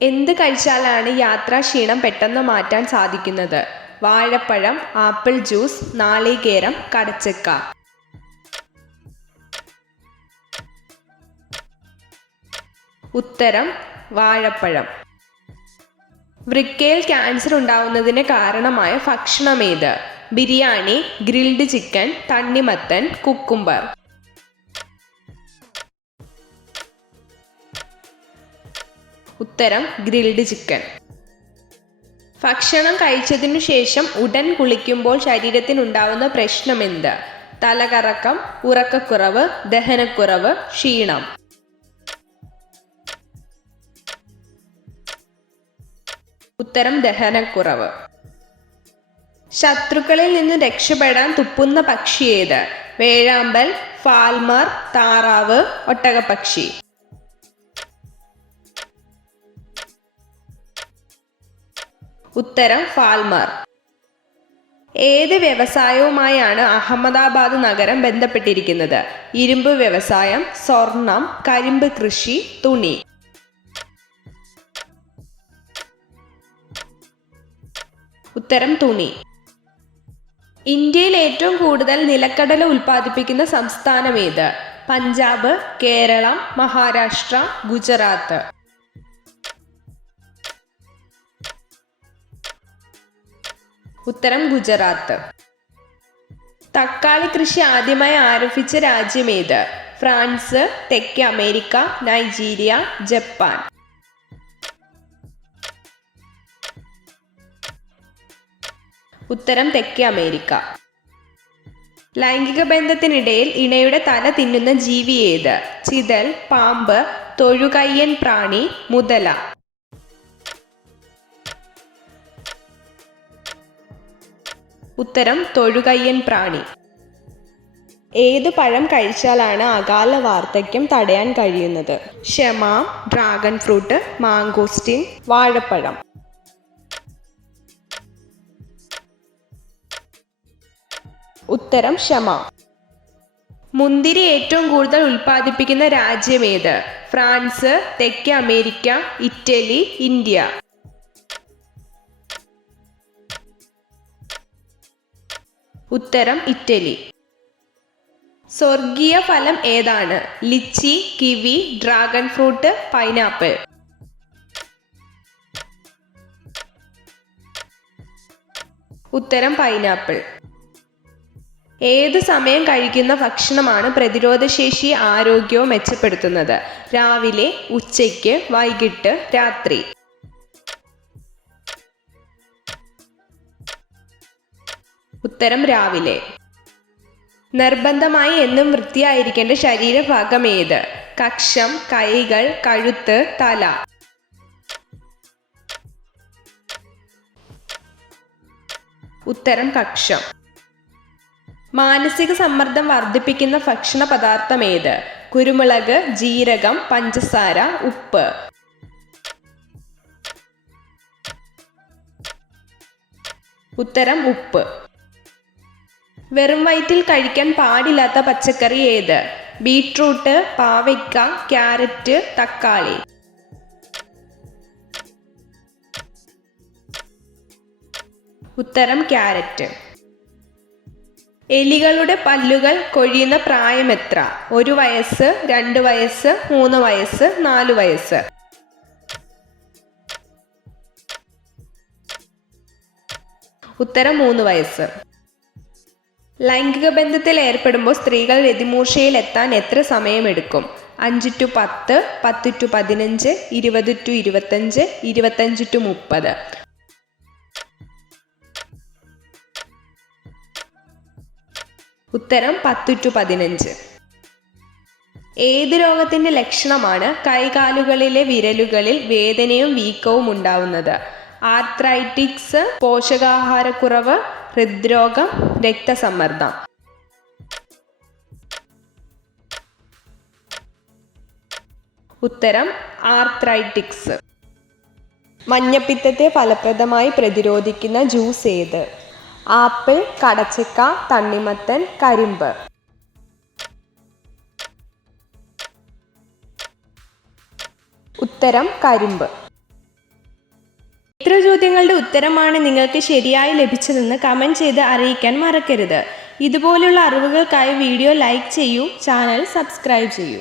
എന്ത് കഴിച്ചാലാണ് യാത്രാക്ഷീണം പെട്ടെന്ന് മാറ്റാൻ സാധിക്കുന്നത്? വാഴപ്പഴം, ആപ്പിൾ ജ്യൂസ്, നാളികേരം, കടച്ചക്ക. ഉത്തരം വാഴപ്പഴം. വൃക്കയിൽ ക്യാൻസർ ഉണ്ടാവുന്നതിന് കാരണമായ ഭക്ഷണമേത്? ബിരിയാണി, ഗ്രിൽഡ് ചിക്കൻ, തണ്ണിമത്തൻ, കുക്കുംബർ. ഉത്തരം ഗ്രിൽഡ് ചിക്കൻ. ഭക്ഷണം കഴിച്ചതിനു ശേഷം ഉടൻ കുളിക്കുമ്പോൾ ശരീരത്തിനുണ്ടാവുന്ന പ്രശ്നമെന്ത്? തലകറക്കം, ഉറക്കക്കുറവ്, ദഹനക്കുറവ്, ക്ഷീണം. ഉത്തരം ദഹനക്കുറവ്. ശത്രുക്കളിൽ നിന്ന് രക്ഷപ്പെടാൻ തുപ്പുന്ന പക്ഷി ഏത്? വേഴാമ്പൽ, ഫാൽമർ, താറാവ്, ഒട്ടകപ്പക്ഷി. ഉത്തരം ഫാൽമർ. ഏത് വ്യവസായവുമായാണ് അഹമ്മദാബാദ് നഗരം ബന്ധപ്പെട്ടിരിക്കുന്നത്? ഇരുമ്പ് വ്യവസായം, സ്വർണം, കരിമ്പ് കൃഷി, തുണി. ഉത്തരം തുണി. ഇന്ത്യയിൽ ഏറ്റവും കൂടുതൽ നിലക്കടല ഉൽപ്പാദിപ്പിക്കുന്ന സംസ്ഥാനം ഏത്? പഞ്ചാബ്, കേരളം, മഹാരാഷ്ട്ര, ഗുജറാത്ത്. ഉത്തരം ഗുജറാത്ത്. തക്കാളി കൃഷി ആദ്യമായി ആരംഭിച്ച രാജ്യമേത്? ഫ്രാൻസ്, തെക്കേ അമേരിക്ക, നൈജീരിയ, ജപ്പാൻ. ഉത്തരം തെക്കേ അമേരിക്ക. ലൈംഗിക ബന്ധത്തിനിടയിൽ ഇണയുടെ തല തിന്നുന്ന ജീവി ഏത്? ചിതൽ, പാമ്പ്, തൊഴുകയ്യൻ പ്രാണി, മുതല. ഉത്തരം തൊഴുകയ്യൻ പ്രാണി. ഏത് പഴം കഴിച്ചാലാണ് അകാല വാർദ്ധക്യം തടയാൻ കഴിയുന്നത്? ഷമാം, ഡ്രാഗൺ ഫ്രൂട്ട്, മാങ്കോസ്റ്റിൻ, വാഴപ്പഴം. ഉത്തരം ഷമാം. മുന്തിരി ഏറ്റവും കൂടുതൽ ഉൽപ്പാദിപ്പിക്കുന്ന രാജ്യമേത്? ഫ്രാൻസ്, തെക്കേ അമേരിക്ക, ഇറ്റലി, ഇന്ത്യ. ഉത്തരം ഇറ്റലി. സ്വർഗീയ ഫലം ഏതാണ്? Lychee, kiwi, dragon fruit, pineapple. ഉത്തരം പൈനാപ്പിൾ. ഏത് സമയം കഴിക്കുന്ന ഭക്ഷണമാണ് പ്രതിരോധശേഷി ആരോഗ്യവും മെച്ചപ്പെടുത്തുന്നത്? രാവിലെ, ഉച്ചയ്ക്ക്, വൈകിട്ട്, രാത്രി. ഉത്തരം രാവിലെ. നിർബന്ധമായി എന്നും വൃത്തിയായിരിക്കേണ്ട ശരീരഭാഗം ഏത്? കക്ഷം, കൈകൾ, കഴുത്ത്, തല. ഉത്തരം കക്ഷം. മാനസിക സമ്മർദ്ദം വർദ്ധിപ്പിക്കുന്ന ഭക്ഷണ പദാർത്ഥം ഏത്? കുരുമുളക്, ജീരകം, പഞ്ചസാര, ഉപ്പ്. ഉത്തരം ഉപ്പ്. വെറും വയറ്റിൽ കഴിക്കാൻ പാടില്ലാത്ത പച്ചക്കറി ഏത്? ബീട്രൂട്ട്, പാവയ്ക്ക, ക്യാരറ്റ്, തക്കാളി. ഉത്തരം ക്യാരറ്റ്. എലികളുടെ പല്ലുകൾ കൊഴിയുന്ന പ്രായം എത്ര? 1 വയസ്സ്, 2 വയസ്സ്, 3 വയസ്സ്, 4 വയസ്സ്. ഉത്തരം 3 വയസ്സ്. ലൈംഗിക ബന്ധത്തിൽ ഏർപ്പെടുമ്പോൾ സ്ത്രീകൾ രതിമൂർച്ചയിൽ എത്താൻ എത്ര സമയമെടുക്കും? 5 to 10, 10 to 15, 20 to 25, 25 to 30. ഉത്തരം 10 to 15. ഏത് രോഗത്തിന്റെ ലക്ഷണമാണ് കൈകാലുകളിലെ വിരലുകളിൽ വേദനയും വീക്കവും ഉണ്ടാവുന്നത്? ആർത്രൈറ്റിക്സ്, പോഷകാഹാരക്കുറവ്, ഹൃദ്രോഗം, രക്തസമ്മർദ്ദം. ഉത്തരം ആർത്രൈറ്റിക്സ്. മഞ്ഞപ്പിത്തത്തെ ഫലപ്രദമായി പ്രതിരോധിക്കുന്ന ജ്യൂസ് ഏത്? ആപ്പിൾ, കടച്ചക്ക, തണ്ണിമത്തൻ, കരിമ്പ്. ഉത്തരം കരിമ്പ്. എത്ര ചോദ്യങ്ങളുടെ ഉത്തരമാണ് നിങ്ങൾക്ക് ശരിയായി ലഭിച്ചതെന്ന് കമൻറ്റ് ചെയ്ത് അറിയിക്കാൻ മറക്കരുത്. ഇതുപോലുള്ള അറിവുകൾക്കായി വീഡിയോ ലൈക്ക് ചെയ്യൂ, ചാനൽ സബ്സ്ക്രൈബ് ചെയ്യൂ.